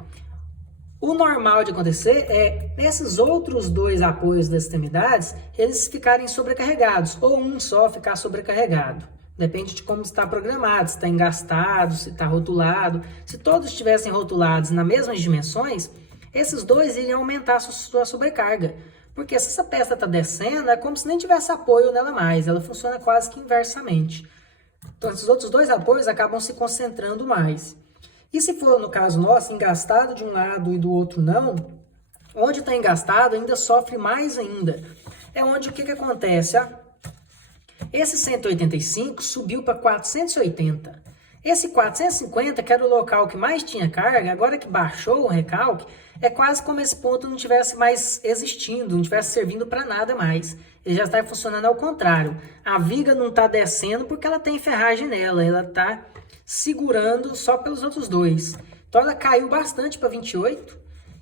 o normal de acontecer é esses outros 2 apoios das extremidades, eles ficarem sobrecarregados, ou um só ficar sobrecarregado. Depende de como está programado, se está engastado, se está rotulado. Se todos estivessem rotulados nas mesmas dimensões, esses 2 iriam aumentar a sua sobrecarga. Porque se essa peça está descendo, é como se nem tivesse apoio nela mais, ela funciona quase que inversamente. Então, esses outros 2 apoios acabam se concentrando mais. E se for, no caso nosso, engastado de um lado e do outro não, onde está engastado ainda sofre mais ainda. É onde o que acontece? Esse 185 subiu para 480. Esse 450, que era o local que mais tinha carga, agora que baixou o recalque, é quase como esse ponto não estivesse mais existindo, não estivesse servindo para nada mais. Ele já está funcionando ao contrário. A viga não está descendo porque ela tem ferragem nela, ela está segurando só pelos outros 2. Então ela caiu bastante para 28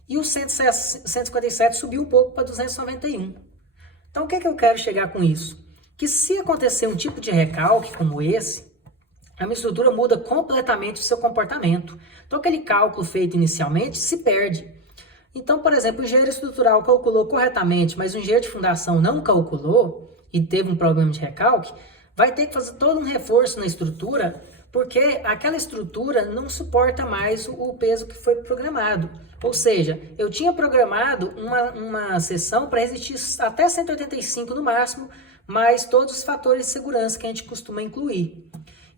e o 157 subiu um pouco para 291. Então o que eu quero chegar com isso? Que se acontecer um tipo de recalque como esse, a minha estrutura muda completamente o seu comportamento. Então aquele cálculo feito inicialmente se perde. Então, por exemplo, o engenheiro estrutural calculou corretamente, mas o engenheiro de fundação não calculou e teve um problema de recalque, vai ter que fazer todo um reforço na estrutura, porque aquela estrutura não suporta mais o peso que foi programado. Ou seja, eu tinha programado uma seção para resistir até 185 no máximo, mais todos os fatores de segurança que a gente costuma incluir.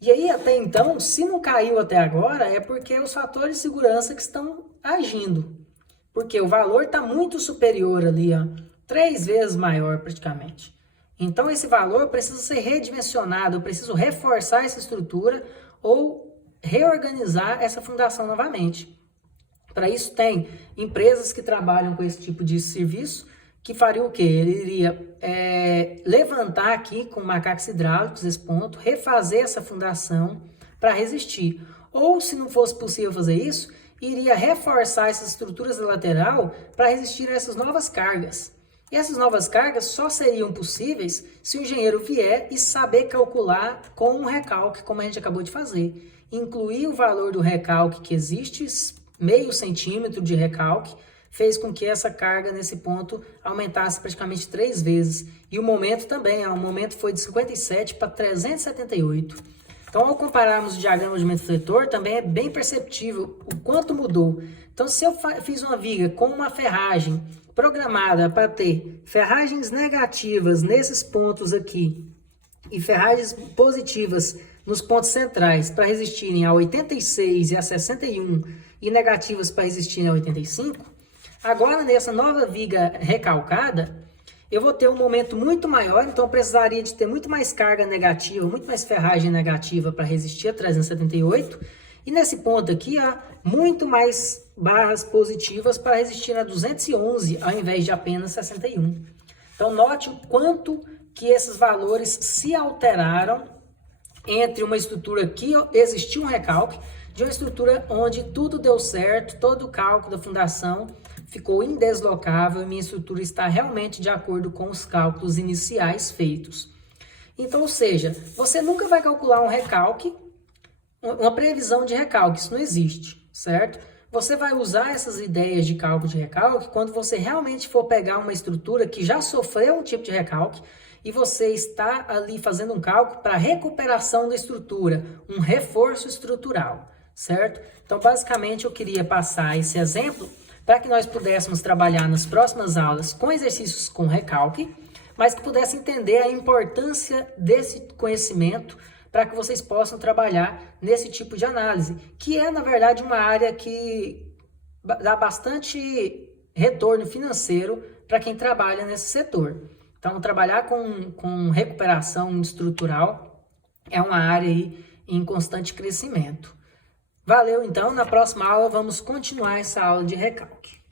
E aí, até então, se não caiu até agora, é porque os fatores de segurança que estão agindo. Porque o valor está muito superior ali, 3 vezes maior praticamente. Então, esse valor precisa ser redimensionado, eu preciso reforçar essa estrutura ou reorganizar essa fundação novamente. Para isso, tem empresas que trabalham com esse tipo de serviço, que faria o quê? Ele iria levantar aqui com macacos hidráulicos esse ponto, refazer essa fundação para resistir. Ou, se não fosse possível fazer isso, iria reforçar essas estruturas da lateral para resistir a essas novas cargas. E essas novas cargas só seriam possíveis se o engenheiro vier e saber calcular com um recalque, como a gente acabou de fazer. Incluir o valor do recalque que existe, meio centímetro de recalque, fez com que essa carga nesse ponto aumentasse praticamente 3 vezes. E o momento também, o momento foi de 57 para 378. Então, ao compararmos o diagrama de momento fletor, também é bem perceptível o quanto mudou. Então, se eu fiz uma viga com uma ferragem programada para ter ferragens negativas nesses pontos aqui e ferragens positivas nos pontos centrais para resistirem a 86 e a 61 e negativas para resistirem a 85, agora, nessa nova viga recalcada, eu vou ter um momento muito maior, então eu precisaria de ter muito mais carga negativa, muito mais ferragem negativa para resistir a 378. E nesse ponto aqui, há muito mais barras positivas para resistir a 211, ao invés de apenas 61. Então, note o quanto que esses valores se alteraram entre uma estrutura que existia um recalque, de uma estrutura onde tudo deu certo, todo o cálculo da fundação ficou indeslocável e minha estrutura está realmente de acordo com os cálculos iniciais feitos. Então, ou seja, você nunca vai calcular um recalque, uma previsão de recalque, isso não existe, certo? Você vai usar essas ideias de cálculo de recalque quando você realmente for pegar uma estrutura que já sofreu um tipo de recalque e você está ali fazendo um cálculo para recuperação da estrutura, um reforço estrutural, certo? Então, basicamente, eu queria passar esse exemplo para que nós pudéssemos trabalhar nas próximas aulas com exercícios com recalque, mas que pudesse entender a importância desse conhecimento para que vocês possam trabalhar nesse tipo de análise, que é, na verdade, uma área que dá bastante retorno financeiro para quem trabalha nesse setor. Então, trabalhar com recuperação estrutural é uma área aí em constante crescimento. Valeu, então. Na próxima aula, vamos continuar essa aula de recalque.